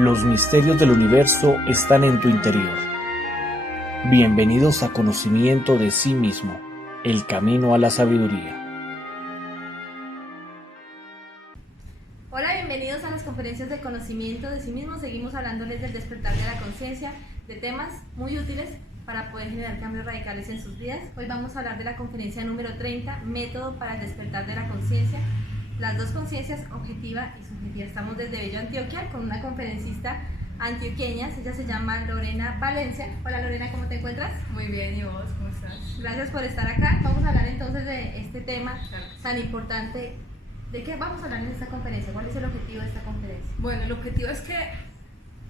Los misterios del universo están en tu interior. Bienvenidos a Conocimiento de sí mismo, el camino a la sabiduría. Hola, bienvenidos a las conferencias de conocimiento de sí mismo. Seguimos hablándoles del despertar de la conciencia, de temas muy útiles para poder generar cambios radicales en sus vidas. Hoy vamos a hablar de la conferencia número 30, método para el despertar de la conciencia. Las dos conciencias, objetiva y subjetiva. Estamos desde Bello, Antioquia, con una conferencista antioqueña. Ella se llama Lorena Valencia. Hola Lorena, ¿cómo te encuentras? Muy bien, ¿y vos? ¿Cómo estás? Gracias por estar acá. Vamos a hablar entonces de este tema tan importante. ¿De qué vamos a hablar en esta conferencia? ¿Cuál es el objetivo de esta conferencia? Bueno, el objetivo es que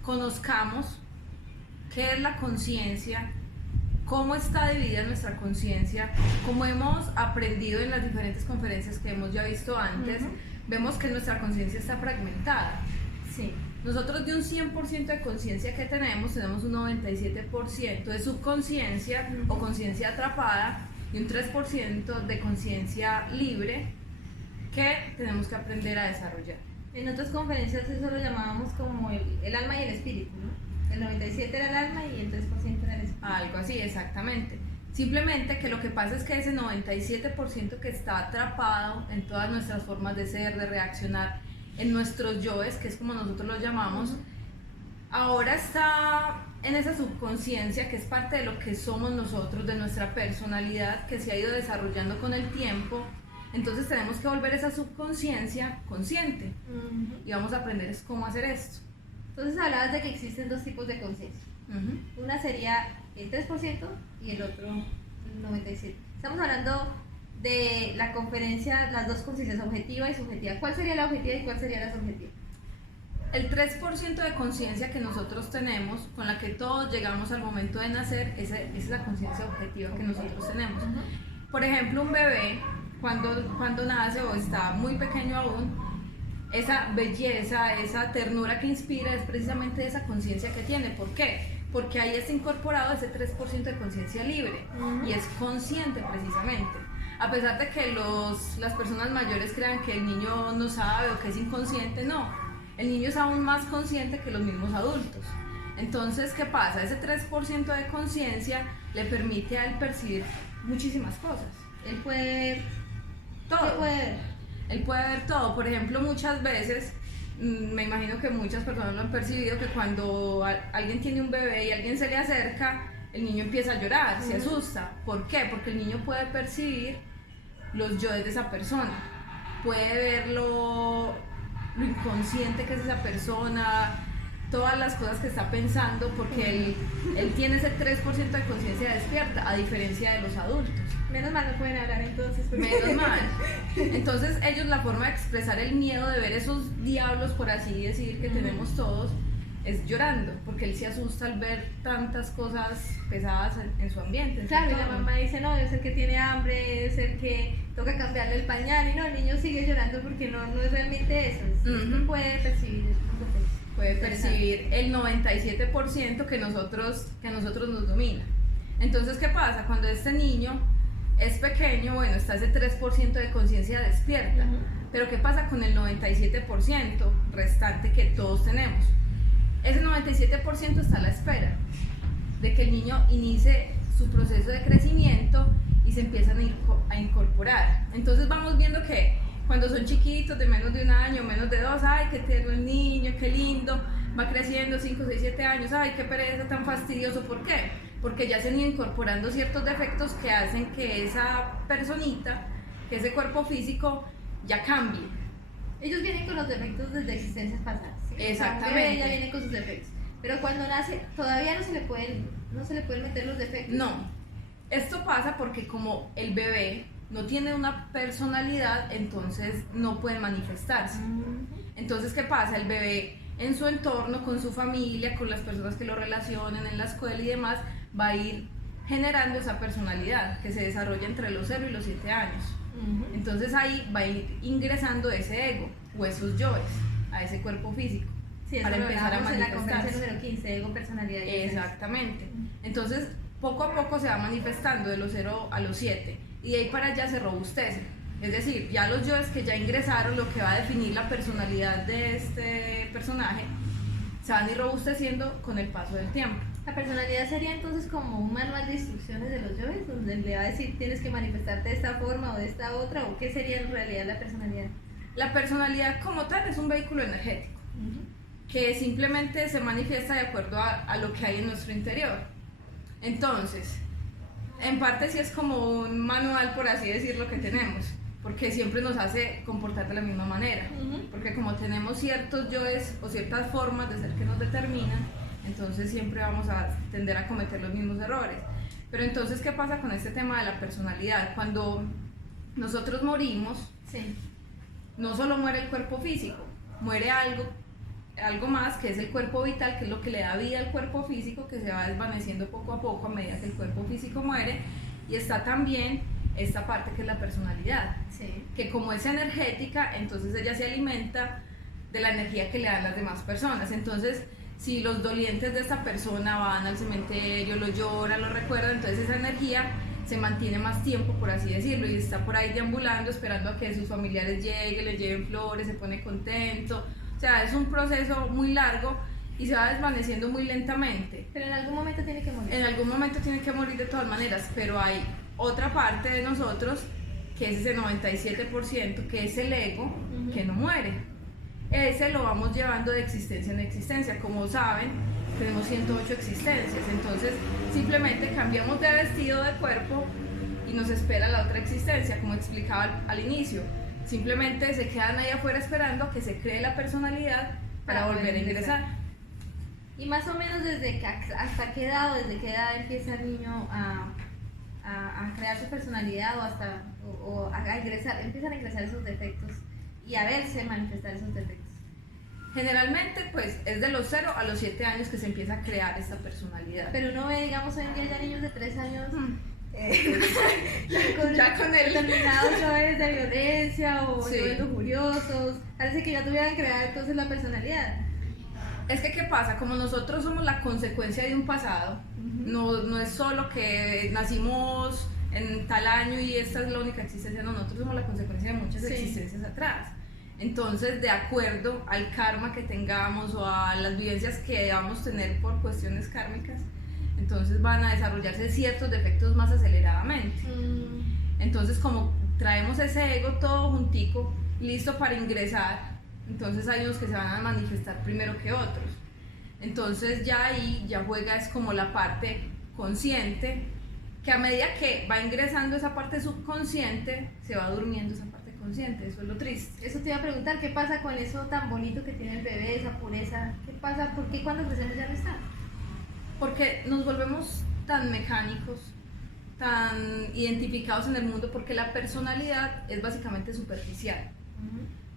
conozcamos qué es la conciencia, cómo está dividida nuestra conciencia, como hemos aprendido en las diferentes conferencias que hemos ya visto antes, vemos que nuestra conciencia está fragmentada. Sí. Nosotros de un 100% de conciencia que tenemos un 97% de subconsciencia o conciencia atrapada y un 3% de conciencia libre que tenemos que aprender a desarrollar. En otras conferencias eso lo llamábamos como el alma y el espíritu, ¿no? El 97% era el alma y el 3% era el espíritu. Algo así, exactamente. Simplemente que lo que pasa es que ese 97% que está atrapado en todas nuestras formas de ser, de reaccionar, en nuestros yoes, que es como nosotros los llamamos, ahora está en esa subconsciencia que es parte de lo que somos nosotros, de nuestra personalidad que se ha ido desarrollando con el tiempo. Entonces tenemos que volver esa subconsciencia consciente y vamos a aprender cómo hacer esto. Entonces hablabas de que existen dos tipos de conciencia. Una sería el 3% y el otro el 97%. Estamos hablando de la conferencia, las dos conciencias, objetiva y subjetiva. ¿Cuál sería la objetiva y cuál sería la subjetiva? El 3% de conciencia que nosotros tenemos, con la que todos llegamos al momento de nacer, esa es la conciencia objetiva que nosotros tenemos. Por ejemplo, un bebé, cuando nace o está muy pequeño aún, esa belleza, esa ternura que inspira es precisamente esa conciencia que tiene. ¿Por qué? Porque ahí está incorporado ese 3% de conciencia libre y es consciente precisamente. A pesar de que las personas mayores crean que el niño no sabe o que es inconsciente, no. El niño es aún más consciente que los mismos adultos. Entonces, ¿qué pasa? Ese 3% de conciencia le permite a él percibir muchísimas cosas. Él puede ver todo. Él puede ver todo. Por ejemplo, muchas veces, me imagino que muchas personas lo han percibido, que cuando alguien tiene un bebé y alguien se le acerca, el niño empieza a llorar, se asusta. ¿Por qué? Porque el niño puede percibir los yoes de esa persona, puede ver lo inconsciente que es esa persona, todas las cosas que está pensando, porque él tiene ese 3% de conciencia despierta, a diferencia de los adultos. Menos mal no pueden hablar entonces. Menos mal. Entonces ellos, la forma de expresar el miedo de ver esos diablos, por así decir, que tenemos todos, es llorando, porque él se asusta al ver tantas cosas pesadas en su ambiente. Claro, y la mamá dice, no, es el que tiene hambre, es el que toca cambiarle el pañal, y no, el niño sigue llorando porque no es realmente eso, es que puede percibir eso. Puede percibir el 97% que nosotros nos domina. Entonces, ¿qué pasa? Cuando este niño es pequeño, bueno, está ese 3% de conciencia despierta, pero ¿qué pasa con el 97% restante que todos tenemos? Ese 97% está a la espera de que el niño inicie su proceso de crecimiento y se empiezan a incorporar. Entonces vamos viendo que cuando son chiquitos, de menos de un año, menos de 2, ay, qué tierno el niño, qué lindo, va creciendo 5, 6, 7 años, ay, qué pereza, tan fastidioso. ¿Por qué? Porque ya se han ido incorporando ciertos defectos que hacen que esa personita, que ese cuerpo físico, ya cambie. Ellos vienen con los defectos desde existencias pasadas. ¿Sí? Exactamente. Ya vienen con sus defectos. Pero cuando nace, todavía no se le pueden meter los defectos. No. Esto pasa porque como el bebé no tiene una personalidad, entonces no puede manifestarse. Entonces, ¿qué pasa? El bebé en su entorno, con su familia, con las personas que lo relacionan en la escuela y demás, va a ir generando esa personalidad que se desarrolla entre los 0 y los 7 años. Entonces ahí va a ir ingresando ese ego o esos yoes a ese cuerpo físico, sí, para empezar a manifestarse. En la conferencia número 15, ego, personalidad. Exactamente. Entonces poco a poco se va manifestando de los 0 a los 7 y de ahí para allá se robustece. Es decir, ya los yoes que ya ingresaron, lo que va a definir la personalidad de este personaje, se van a ir robusteciendo con el paso del tiempo. La personalidad sería entonces como un manual de instrucciones de los yoes, donde le va a decir tienes que manifestarte de esta forma o de esta otra, o qué sería en realidad la personalidad. La personalidad como tal es un vehículo energético que simplemente se manifiesta de acuerdo a lo que hay en nuestro interior. Entonces, en parte sí es como un manual, por así decirlo, que tenemos, porque siempre nos hace comportar de la misma manera, porque como tenemos ciertos yoes o ciertas formas de ser que nos determinan, entonces siempre vamos a tender a cometer los mismos errores. Pero entonces, ¿qué pasa con este tema de la personalidad? Cuando nosotros morimos, Sí. no solo muere el cuerpo físico, muere algo más, que es el cuerpo vital, que es lo que le da vida al cuerpo físico, que se va desvaneciendo poco a poco a medida que el cuerpo físico muere, y está también esta parte que es la personalidad, Sí. que como es energética, entonces ella se alimenta de la energía que le dan las demás personas. Entonces, si los dolientes de esta persona van al cementerio, lo lloran, lo recuerdan, entonces esa energía se mantiene más tiempo, por así decirlo, y está por ahí deambulando, esperando a que sus familiares lleguen, le lleven flores, se pone contento. O sea, es un proceso muy largo y se va desvaneciendo muy lentamente. Pero en algún momento tiene que morir. En algún momento tiene que morir de todas maneras, pero hay otra parte de nosotros, que es ese 97%, que es el ego, que no muere. Ese lo vamos llevando de existencia en existencia. Como saben, tenemos 108 existencias, entonces simplemente cambiamos de vestido, de cuerpo, y nos espera la otra existencia, como explicaba al inicio. Simplemente se quedan ahí afuera esperando a que se cree la personalidad para volver a ingresar. Y más o menos hasta qué edad, o desde qué edad empieza el niño a crear su personalidad o a ingresar, empiezan a ingresar esos defectos y a verse manifestar esos defectos. Generalmente, pues, es de los 0 a los 7 años que se empieza a crear esta personalidad. Pero uno ve, digamos, hoy en día ya niños de 3 años Ya con el determinados yoes de violencia o Sí. yoes lujuriosos. Parece que ya tuvieran creado entonces la personalidad. Es que, ¿qué pasa? Como nosotros somos la consecuencia de un pasado, no es solo que nacimos en tal año y esta es la única existencia, no, nosotros somos la consecuencia de muchas Sí. existencias atrás. Entonces, de acuerdo al karma que tengamos o a las vivencias que debamos tener por cuestiones kármicas, entonces van a desarrollarse ciertos defectos más aceleradamente. Entonces, como traemos ese ego todo juntico, listo para ingresar, entonces hay unos que se van a manifestar primero que otros. Entonces ya ahí ya juega es como la parte consciente, que a medida que va ingresando esa parte subconsciente, se va durmiendo esa parte consciente. Eso es lo triste. Eso te iba a preguntar, ¿qué pasa con eso tan bonito que tiene el bebé, esa pureza? ¿Qué pasa? ¿Por qué cuando crecemos ya no está? Porque nos volvemos tan mecánicos, tan identificados en el mundo, porque la personalidad es básicamente superficial.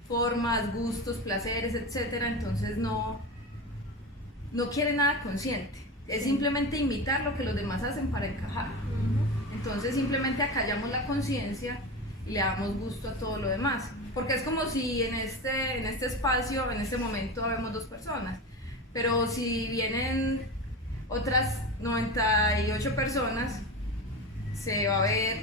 Formas, gustos, placeres, etcétera. Entonces no quiere nada consciente. Es simplemente imitar lo que los demás hacen para encajar. Entonces simplemente acallamos la conciencia y le damos gusto a todo lo demás. Porque es como si en este espacio, en este momento, vemos 2 personas. Pero si vienen otras 98 personas, se va a ver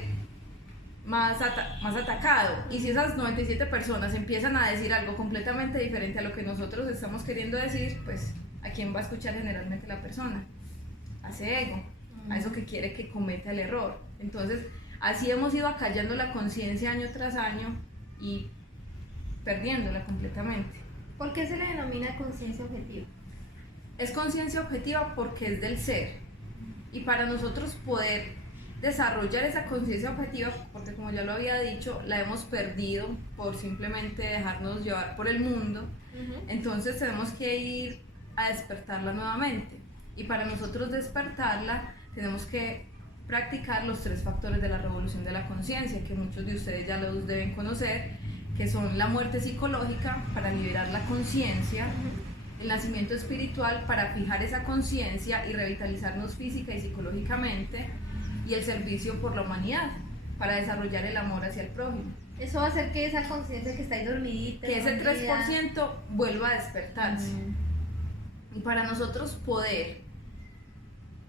más atacado. Y si esas 97 personas empiezan a decir algo completamente diferente a lo que nosotros estamos queriendo decir, pues ¿a quién va a escuchar generalmente la persona? A ese ego, a eso que quiere que cometa el error. Entonces, así hemos ido acallando la conciencia año tras año y perdiéndola completamente. ¿Por qué se le denomina conciencia objetiva? Es conciencia objetiva porque es del ser. Y para nosotros poder desarrollar esa conciencia objetiva, porque como ya lo había dicho, la hemos perdido por simplemente dejarnos llevar por el mundo, entonces tenemos que ir a despertarla nuevamente. Y para nosotros despertarla, tenemos que practicar los 3 factores de la revolución de la conciencia, que muchos de ustedes ya los deben conocer, que son la muerte psicológica para liberar la conciencia, el nacimiento espiritual para fijar esa conciencia y revitalizarnos física y psicológicamente, y el servicio por la humanidad para desarrollar el amor hacia el prójimo. Eso va a hacer que esa conciencia que está ahí dormidita, Que ese escondida, 3% vuelva a despertarse. Y para nosotros poder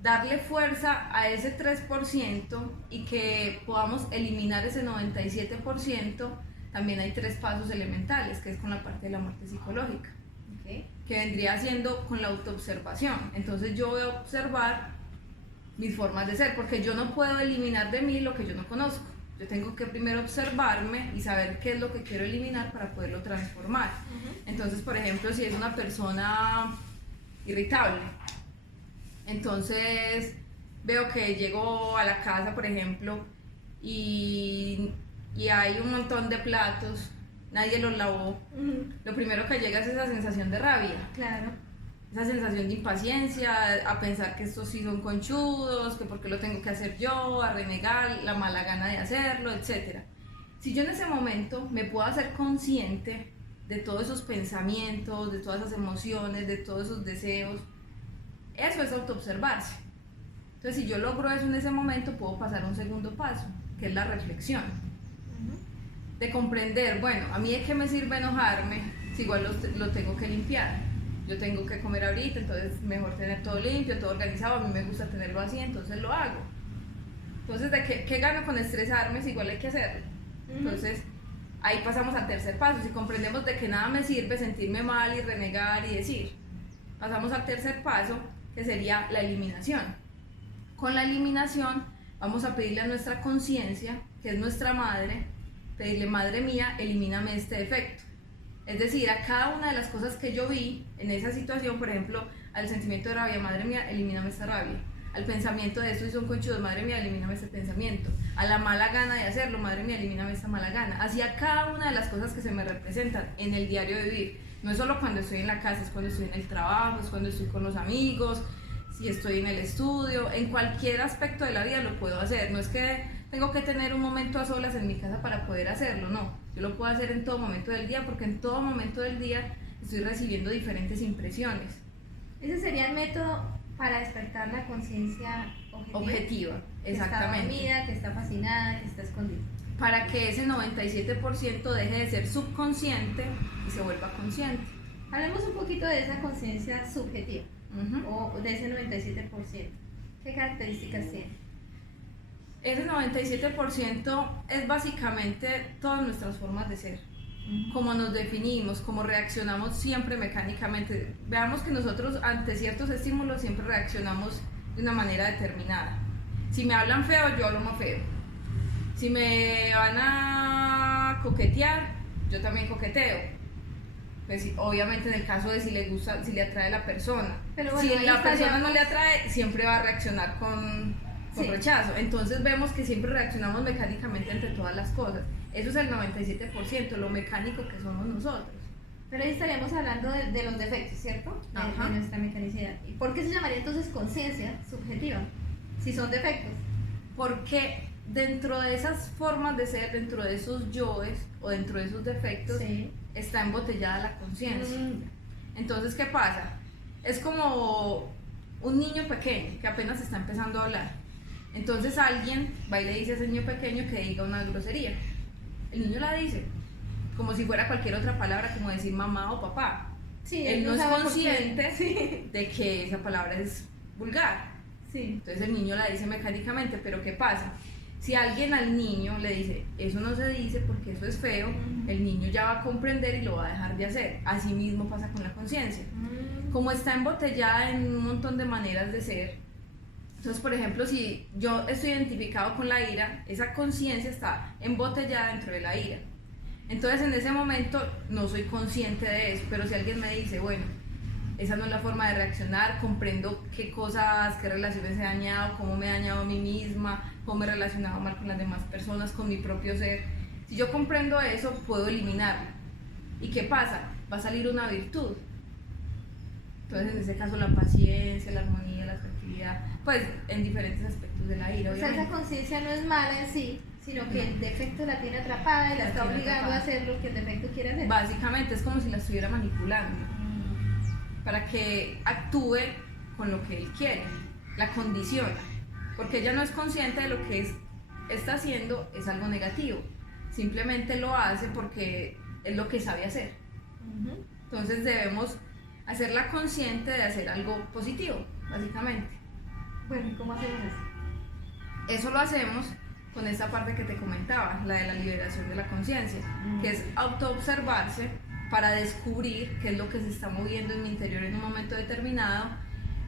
darle fuerza a ese 3% y que podamos eliminar ese 97%, también hay 3 pasos elementales, que es con la parte de la muerte psicológica, que que vendría siendo con la autoobservación. Entonces yo voy a observar mis formas de ser, porque yo no puedo eliminar de mí lo que yo no conozco. Yo tengo que primero observarme y saber qué es lo que quiero eliminar para poderlo transformar. Entonces, por ejemplo, si es una persona irritable, entonces veo que llego a la casa, por ejemplo, y hay un montón de platos, nadie los lavó. Lo primero que llega es esa sensación de rabia. Claro. Esa sensación de impaciencia, a pensar que estos sí son conchudos, que por qué lo tengo que hacer yo, a renegar, la mala gana de hacerlo, etc. Si yo en ese momento me puedo hacer consciente de todos esos pensamientos, de todas esas emociones, de todos esos deseos, eso es autoobservarse. Entonces, si yo logro eso en ese momento, puedo pasar a un segundo paso, que es la reflexión. De comprender, bueno, a mí de qué me sirve enojarme si igual lo tengo que limpiar. Yo tengo que comer ahorita, entonces mejor tener todo limpio, todo organizado. A mí me gusta tenerlo así, entonces lo hago. Entonces, ¿de qué gano con estresarme si igual hay que hacerlo? Entonces, ahí pasamos al tercer paso. Si comprendemos de que nada me sirve sentirme mal y renegar y decir, pasamos al tercer paso, que sería la eliminación. Con la eliminación vamos a pedirle a nuestra conciencia, que es nuestra madre, pedirle: madre mía, elimíname este defecto. Es decir, a cada una de las cosas que yo vi en esa situación, por ejemplo, al sentimiento de rabia, madre mía, elimíname esta rabia. Al pensamiento de esto y son conchudos, madre mía, elimíname este pensamiento. A la mala gana de hacerlo, madre mía, elimíname esta mala gana. Así a cada una de las cosas que se me representan en el diario de vivir. No es solo cuando estoy en la casa, es cuando estoy en el trabajo, es cuando estoy con los amigos, si estoy en el estudio, en cualquier aspecto de la vida lo puedo hacer. No es que tengo que tener un momento a solas en mi casa para poder hacerlo, no. Yo lo puedo hacer en todo momento del día, porque en todo momento del día estoy recibiendo diferentes impresiones. Ese sería el método para despertar la conciencia objetiva, que exactamente. está dormida, que está fascinada, que está escondida. Para que ese 97% deje de ser subconsciente y se vuelva consciente. Hablemos un poquito de esa conciencia subjetiva, o de ese 97%. ¿Qué características tiene? Ese 97% es básicamente todas nuestras formas de ser. Cómo nos definimos, cómo reaccionamos siempre mecánicamente. Veamos que nosotros ante ciertos estímulos siempre reaccionamos de una manera determinada. Si me hablan feo, yo hablo más feo. Si me van a coquetear, yo también coqueteo. Pues obviamente en el caso de si le gusta, si le atrae a la persona. Pero bueno, si la persona no le atrae, siempre va a reaccionar con rechazo. Entonces vemos que siempre reaccionamos mecánicamente ante todas las cosas. Eso es el 97%, lo mecánico que somos nosotros. Pero ahí estaríamos hablando de los defectos, ¿cierto? De nuestra mecanicidad. ¿Y por qué se llamaría entonces conciencia subjetiva? Si son defectos. Porque dentro de esas formas de ser, dentro de esos yoes o dentro de esos defectos, está embotellada la conciencia. Entonces, ¿qué pasa? Es como un niño pequeño que apenas está empezando a hablar. Entonces alguien va y le dice a ese niño pequeño que diga una grosería. El niño la dice como si fuera cualquier otra palabra, como decir mamá o papá. Él no es consciente de que esa palabra es vulgar. Entonces el niño la dice mecánicamente. Pero ¿qué pasa? Si alguien al niño le dice eso no se dice porque eso es feo, el niño ya va a comprender y lo va a dejar de hacer. Así mismo pasa con la conciencia. Como está embotellada en un montón de maneras de ser. Entonces, por ejemplo, si yo estoy identificado con la ira, esa conciencia está embotellada dentro de la ira. Entonces, en ese momento no soy consciente de eso, pero si alguien me dice, bueno, esa no es la forma de reaccionar, comprendo qué cosas, qué relaciones he dañado, cómo me he dañado a mí misma, cómo me he relacionado mal con las demás personas, con mi propio ser. Si yo comprendo eso, puedo eliminarlo. ¿Y qué pasa? Va a salir una virtud. Entonces, en ese caso, la paciencia, la armonía, la tranquilidad, pues en diferentes aspectos de la ira. O sea, esa conciencia no es mala en sí, sino que el defecto la tiene atrapada y la está obligando a hacer lo que el defecto quiere hacer. Básicamente es como si la estuviera manipulando para que actúe con lo que él quiere, la condiciona, porque ella no es consciente de lo que está haciendo es algo negativo, simplemente lo hace porque es lo que sabe hacer. Entonces debemos hacerla consciente de hacer algo positivo, básicamente. Bueno, ¿y cómo hacemos eso? Eso lo hacemos con esta parte que te comentaba, la de la liberación de la conciencia, que es autoobservarse para descubrir qué es lo que se está moviendo en mi interior en un momento determinado,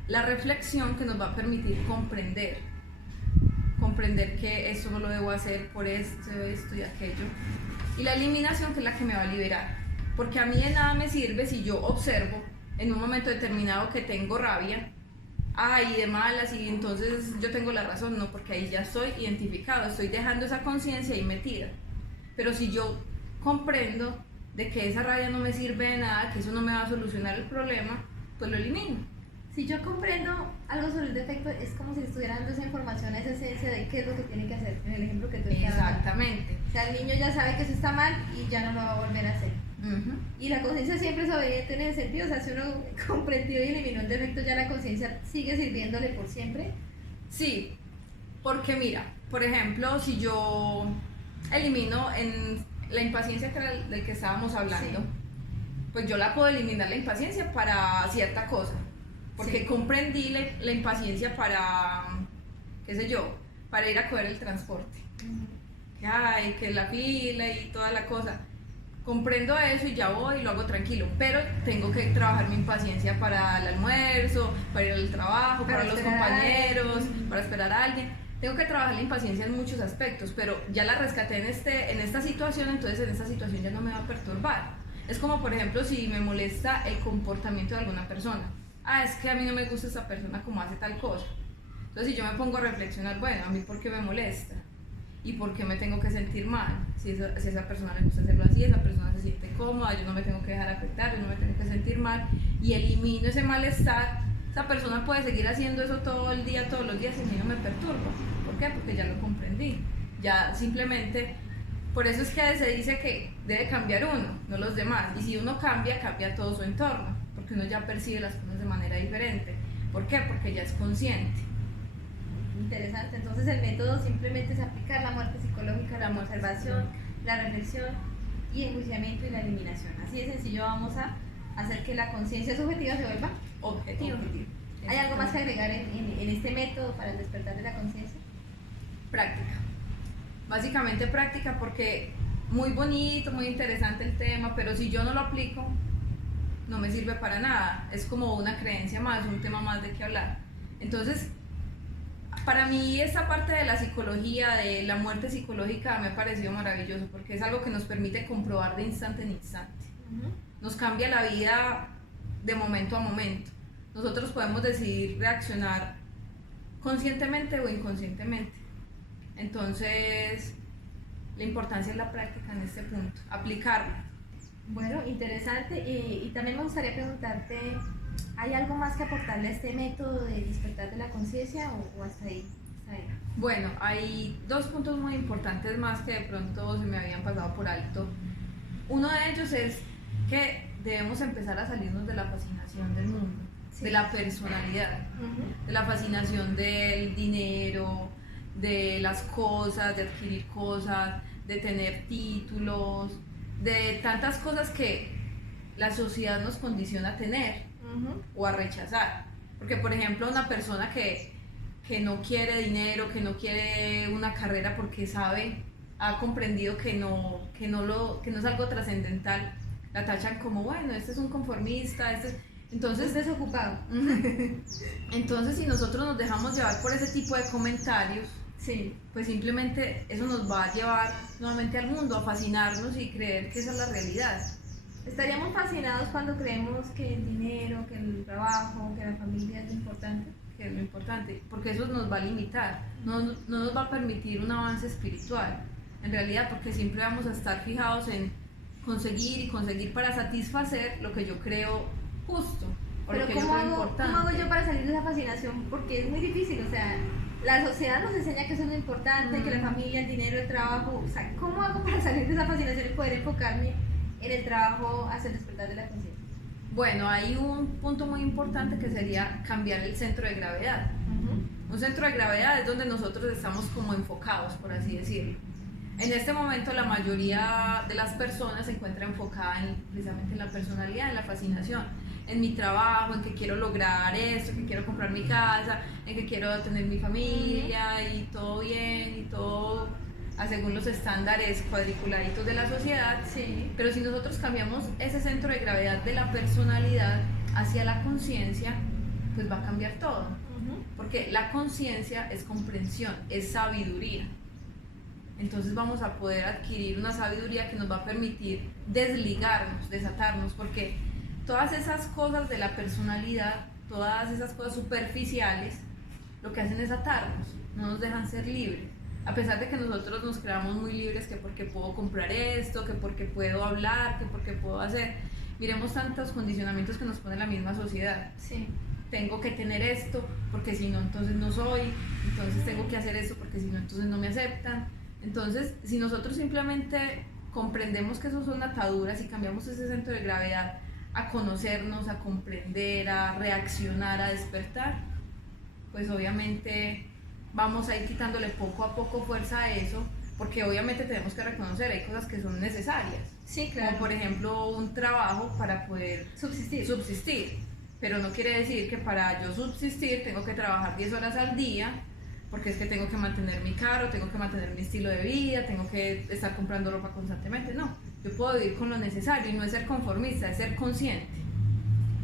la reflexión que nos va a permitir comprender que esto no lo debo hacer por esto y aquello, y la eliminación, que es la que me va a liberar, porque a mí de nada me sirve si yo observo en un momento determinado que tengo rabia, y de malas, y entonces yo tengo la razón, no, porque ahí ya estoy identificado, estoy dejando esa conciencia ahí metida. Pero si yo comprendo de que esa rabia no me sirve de nada, que eso no me va a solucionar el problema, pues lo elimino. Si yo comprendo algo sobre el defecto, es como si le estuviera dando esa información, esa esencia de qué es lo que tiene que hacer, en el ejemplo que tú estás dando. Exactamente. O sea, el niño ya sabe que eso está mal y ya no lo va a volver a hacer. Y la conciencia siempre es obediente en ese sentido, o sea, si uno comprendió y eliminó el defecto, ya la conciencia sigue sirviéndole por siempre. Sí, porque mira, por ejemplo, si yo elimino en la impaciencia del que estábamos hablando, sí, pues yo la puedo eliminar la impaciencia para cierta cosa, porque sí, comprendí la impaciencia para, qué sé yo, para ir a coger el transporte, que la fila y toda la cosa. Comprendo eso y ya voy y lo hago tranquilo, pero tengo que trabajar mi impaciencia para el almuerzo, para ir al trabajo, para los compañeros, para esperar a alguien. Tengo que trabajar la impaciencia en muchos aspectos, pero ya la rescaté en esta situación, entonces en esta situación ya no me va a perturbar. Es como, por ejemplo, si me molesta el comportamiento de alguna persona. Es que a mí no me gusta esa persona como hace tal cosa. Entonces si yo me pongo a reflexionar, bueno, a mí ¿por qué me molesta? ¿Y por qué me tengo que sentir mal? Si esa persona le gusta hacerlo así, esa persona se siente cómoda, yo no me tengo que dejar afectar, yo no me tengo que sentir mal, y elimino ese malestar, esa persona puede seguir haciendo eso todo el día, todos los días, y a mí no me perturba. ¿Por qué? Porque ya lo comprendí. Ya simplemente, por eso es que se dice que debe cambiar uno, no los demás. Y si uno cambia, cambia todo su entorno, porque uno ya percibe las cosas de manera diferente. ¿Por qué? Porque ya es consciente. Interesante, entonces el método simplemente es aplicar la muerte psicológica, la observación, la reflexión y enjuiciamiento y la eliminación. Así de sencillo vamos a hacer que la conciencia subjetiva se vuelva objetiva. ¿Hay algo más que agregar en este método para el despertar de la conciencia? Práctica. Básicamente práctica, porque muy bonito, muy interesante el tema, pero si yo no lo aplico, no me sirve para nada. Es como una creencia más, un tema más de qué hablar. Entonces, para mí esta parte de la psicología, de la muerte psicológica, me ha parecido maravilloso, porque es algo que nos permite comprobar de instante en instante. Nos cambia la vida de momento a momento. Nosotros podemos decidir reaccionar conscientemente o inconscientemente. Entonces, la importancia es la práctica en este punto, aplicarla. Bueno, interesante. Y también me gustaría preguntarte, ¿hay algo más que aportarle a este método de despertar de la conciencia o hasta ahí? Bueno, hay dos puntos muy importantes más que de pronto se me habían pasado por alto. Uno de ellos es que debemos empezar a salirnos de la fascinación del mundo, sí, de la personalidad, de la fascinación del dinero, de las cosas, de adquirir cosas, de tener títulos, de tantas cosas que la sociedad nos condiciona a tener o a rechazar. Porque, por ejemplo, una persona que no quiere dinero, que no quiere una carrera porque ha comprendido que no es algo trascendental, la tachan como, bueno, este es un conformista, entonces es desocupado. Entonces, si nosotros nos dejamos llevar por ese tipo de comentarios, sí, pues simplemente eso nos va a llevar nuevamente al mundo, a fascinarnos y creer que esa es la realidad. ¿Estaríamos fascinados cuando creemos que el dinero, que el trabajo, que la familia es lo importante? Que es lo importante, porque eso nos va a limitar, no nos va a permitir un avance espiritual, en realidad, porque siempre vamos a estar fijados en conseguir para satisfacer lo que yo creo justo, o pero lo que yo creo importante. ¿Cómo hago yo para salir de esa fascinación? Porque es muy difícil, o sea, la sociedad nos enseña que eso es lo importante, que la familia, el dinero, el trabajo, o sea, ¿cómo hago para salir de esa fascinación y poder enfocarme en el trabajo hacia el despertar de la conciencia? Bueno, hay un punto muy importante que sería cambiar el centro de gravedad. Un centro de gravedad es donde nosotros estamos como enfocados, por así decirlo. En este momento la mayoría de las personas se encuentra enfocada precisamente en la personalidad, en la fascinación, en mi trabajo, en que quiero lograr esto, que quiero comprar mi casa, en que quiero tener mi familia y todo bien y todo a según los estándares cuadriculaditos de la sociedad, Sí. pero si nosotros cambiamos ese centro de gravedad de la personalidad hacia la conciencia, pues va a cambiar todo, porque la conciencia es comprensión, es sabiduría. Entonces vamos a poder adquirir una sabiduría que nos va a permitir desligarnos, desatarnos, porque todas esas cosas de la personalidad, todas esas cosas superficiales, lo que hacen es atarnos, no nos dejan ser libres. A pesar de que nosotros nos creamos muy libres, que porque puedo comprar esto, que porque puedo hablar, que porque puedo hacer, miremos tantos condicionamientos que nos pone la misma sociedad. Sí. Tengo que tener esto, porque si no, entonces no soy, entonces tengo que hacer esto, porque si no, entonces no me aceptan. Entonces, si nosotros simplemente comprendemos que eso son ataduras y cambiamos ese centro de gravedad a conocernos, a comprender, a reaccionar, a despertar, pues obviamente vamos a ir quitándole poco a poco fuerza a eso, porque obviamente tenemos que reconocer, hay cosas que son necesarias. Sí, claro. Como por ejemplo un trabajo para poder subsistir. Pero no quiere decir que para yo subsistir tengo que trabajar 10 horas al día, porque es que tengo que mantener mi carro, tengo que mantener mi estilo de vida, tengo que estar comprando ropa constantemente. No, yo puedo vivir con lo necesario y no es ser conformista, es ser consciente.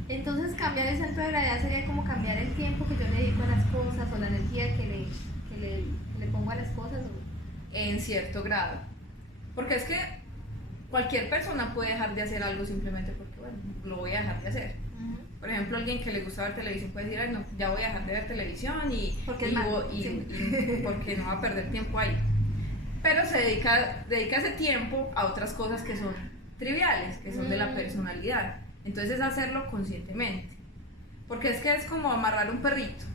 Entonces cambiar el centro de gravedad sería como cambiar el tiempo que yo le dedico a las cosas o la energía que le pongo a las cosas. En cierto grado. Porque es que cualquier persona puede dejar de hacer algo simplemente porque, bueno, lo voy a dejar de hacer. Por ejemplo, alguien que le gusta ver televisión puede decir, ay, no, ya voy a dejar de ver televisión y porque no va a perder tiempo ahí. Pero se dedica ese tiempo a otras cosas que son triviales, que son de la personalidad. Entonces es hacerlo conscientemente. Porque es que es como amarrar un perrito.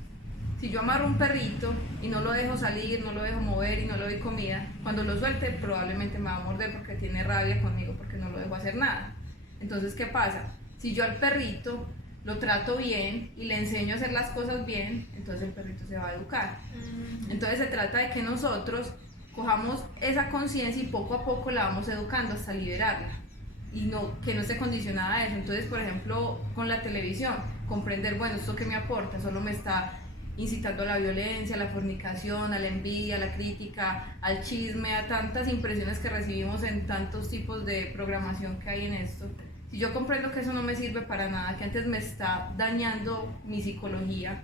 Si yo amarro un perrito y no lo dejo salir, no lo dejo mover y no le doy comida, cuando lo suelte probablemente me va a morder porque tiene rabia conmigo, porque no lo dejo hacer nada. Entonces, ¿qué pasa? Si yo al perrito lo trato bien y le enseño a hacer las cosas bien, entonces el perrito se va a educar. Entonces se trata de que nosotros cojamos esa conciencia y poco a poco la vamos educando hasta liberarla y que no esté condicionada a eso. Entonces, por ejemplo, con la televisión, comprender, bueno, esto que me aporta, solo me está incitando a la violencia, a la fornicación, a la envidia, a la crítica, al chisme, a tantas impresiones que recibimos en tantos tipos de programación que hay en esto. Si yo comprendo que eso no me sirve para nada, que antes me está dañando mi psicología,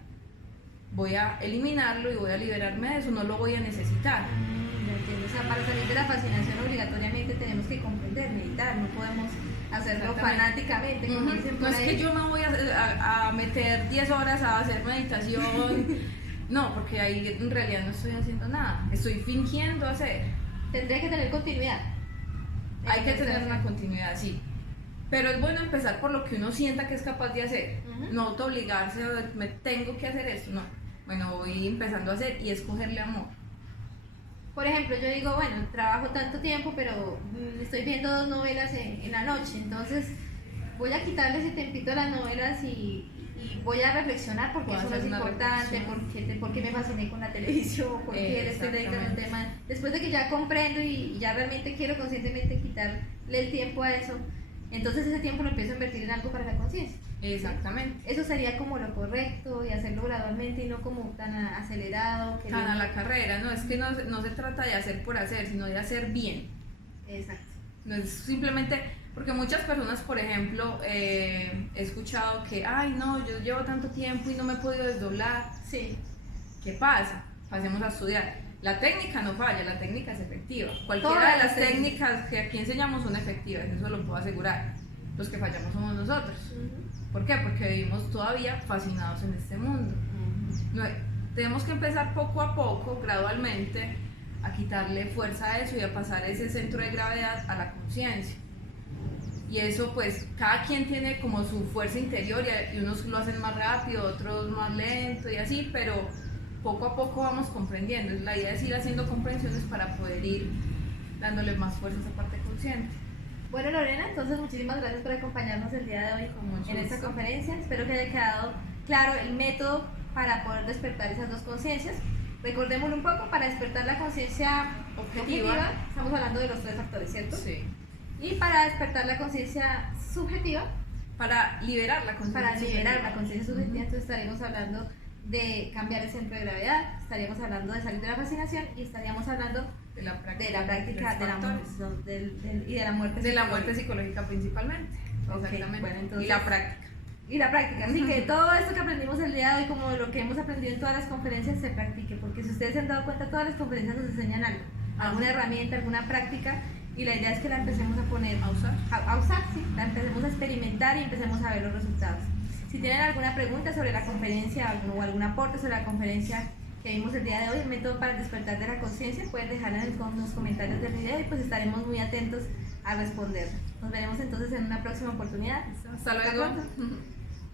voy a eliminarlo y voy a liberarme de eso, no lo voy a necesitar. Ya entiendo. O sea, para salir de la fascinación obligatoriamente tenemos que comprender, meditar, no podemos hacerlo fanáticamente. Como dicen por no es ahí. que yo me voy a meter 10 horas a hacer meditación, no, porque ahí en realidad no estoy haciendo nada, estoy fingiendo hacer. Tendría que tener continuidad. Hay que tener una continuidad, sí. Pero es bueno empezar por lo que uno sienta que es capaz de hacer, no autoobligarse a me tengo que hacer esto, no. Bueno, voy empezando a hacer y escogerle amor. Por ejemplo, yo digo, bueno, trabajo tanto tiempo, pero estoy viendo 2 novelas en la noche, entonces voy a quitarle ese tempito a las novelas y voy a reflexionar porque eso no es importante, por qué me fasciné con la televisión, por qué le estoy dedicando un tema. Después de que ya comprendo y ya realmente quiero conscientemente quitarle el tiempo a eso, entonces ese tiempo lo empiezo a invertir en algo para la conciencia. Exactamente. Eso sería como lo correcto y hacerlo gradualmente y no como tan acelerado. Tan a la carrera, no, es que no se trata de hacer por hacer, sino de hacer bien. Exacto. No es simplemente, porque muchas personas, por ejemplo, he escuchado que, ay no, yo llevo tanto tiempo y no me he podido desdoblar. Sí. ¿Qué pasa? Pasemos a estudiar. La técnica no falla, la técnica es efectiva. Cualquiera de las técnicas que aquí enseñamos son efectivas, eso lo puedo asegurar. Los que fallamos somos nosotros. ¿Por qué? Porque vivimos todavía fascinados en este mundo. No, tenemos que empezar poco a poco, gradualmente, a quitarle fuerza a eso y a pasar ese centro de gravedad a la conciencia. Y eso pues cada quien tiene como su fuerza interior y unos lo hacen más rápido, otros más lento y así, pero poco a poco vamos comprendiendo. La idea es ir haciendo comprensiones para poder ir dándole más fuerza a esa parte consciente. Bueno, Lorena, entonces muchísimas gracias por acompañarnos el día de hoy en esta conferencia. Espero que haya quedado claro el método para poder despertar esas dos conciencias. Recordémoslo un poco, para despertar la conciencia objetiva, estamos hablando de los 3 factores, ¿cierto? Sí. Y para despertar la conciencia subjetiva, para liberar la conciencia subjetiva, entonces estaríamos hablando de cambiar el centro de gravedad, estaríamos hablando de salir de la fascinación y estaríamos hablando de la práctica, de la práctica de la, y de la muerte de la muerte psicológica principalmente. Okay, Exactamente. bueno, entonces, y la práctica. Y la práctica, así que todo esto que aprendimos el día de hoy, como lo que hemos aprendido en todas las conferencias, se practique, porque si ustedes se han dado cuenta, todas las conferencias nos enseñan algo, alguna herramienta, alguna práctica, y la idea es que la empecemos a poner, a usar, sí, la empecemos a experimentar y empecemos a ver los resultados. Si tienen alguna pregunta sobre la conferencia o algún aporte sobre la conferencia que vimos el día de hoy, el método para el despertar de la conciencia, pueden dejarla en los comentarios del video y pues estaremos muy atentos a responder. Nos veremos entonces en una próxima oportunidad. Hasta luego.